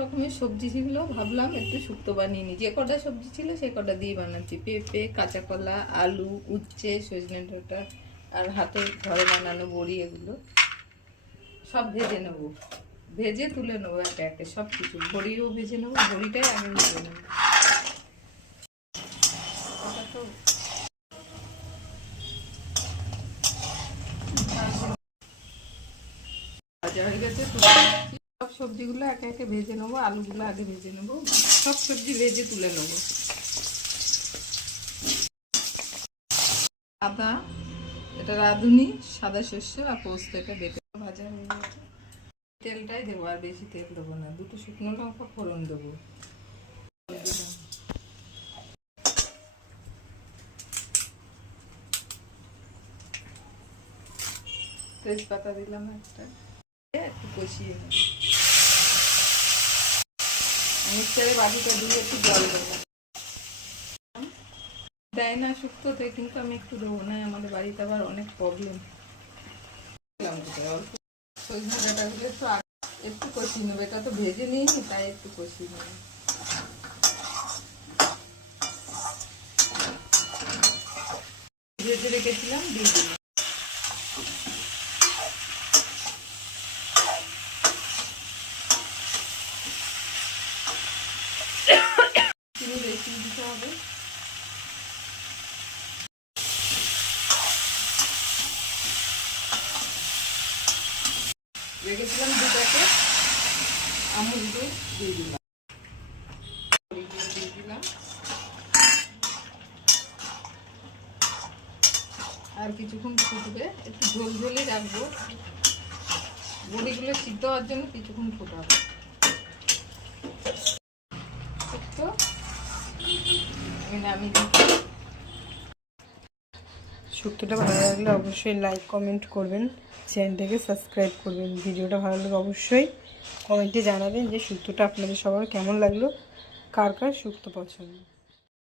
রকমের সবজি ছিল, ভাবলাম একটু শুক্তো বানিয়ে নিই। যে কটা সবজি ছিল সেই কটা দিয়ে বানাচ্ছি। পেঁপে, কাঁচা কলা, আলু, উচ্ছে, সজনে ডাঁটা আর হাতে ঘরে বানানো বড়ি, এগুলো সব ভেজে নেবো। ভেজে তুলে নেবো একে একে সব কিছু। বড়িও ভেজে নেবো, বড়িটাই আগে ভেজে নেবো। ভাজা হয়ে গেছে, সব সবজিগুলো একে একে ভেজে নেবো। আলুগুলো আগে ভেজে নেবো, সব সবজি ভেজে তুলে নেবো। আদা, এটা রাঁধুনি, সাদা শস্য আর পোস্ত, এটা বেটে ভাজা হয়ে গেছে। তেলটাই দেবো, আর বেশি তেল দেবো না। দুটো শুকনো লঙ্কা ফোড়ন দেবো। তেজপাতা দিলাম একটা, একটু কষিয়ে নেব। মিক্সারে বাটিটা দিয়ে একটু জল দেবো। দেয় না শুক্তোতে, কিন্তু আমি একটু দেবো না, আমাদের বাড়িতে আবার অনেক প্রবলেম। অল্প সজনে ডাঁটাগুলো একটু কষিয়ে নেবো। এটা তো ভেজে নিইনি, তাই একটু কষিয়ে নেবো। ভেজে রেখেছিলাম, দিয়ে দিলাম। চিনি বেশি দিতে হবে। রেখেছিলাম 2 প্যাকেট আমুল দুধ, দিয়ে দিলাম। দিয়ে দিলাম আর কিছুক্ষণ ফুটবে, একটু ঝোলঝোলি রাখবো। বড়িগুলো সিদ্ধ হওয়ার জন্য কিছুক্ষণ ফোটাবো। তো আমি শুক্তোটা ভালো লাগলে অবশ্যই লাইক কমেন্ট করবেন, চ্যানেলটাকে সাবস্ক্রাইব করবেন। ভিডিওটা ভালো লাগলে অবশ্যই কমেন্টে জানাবেন যে শুক্তোটা আপনাদের সবার কেমন লাগলো, কার কার শুক্তো পছন্দ।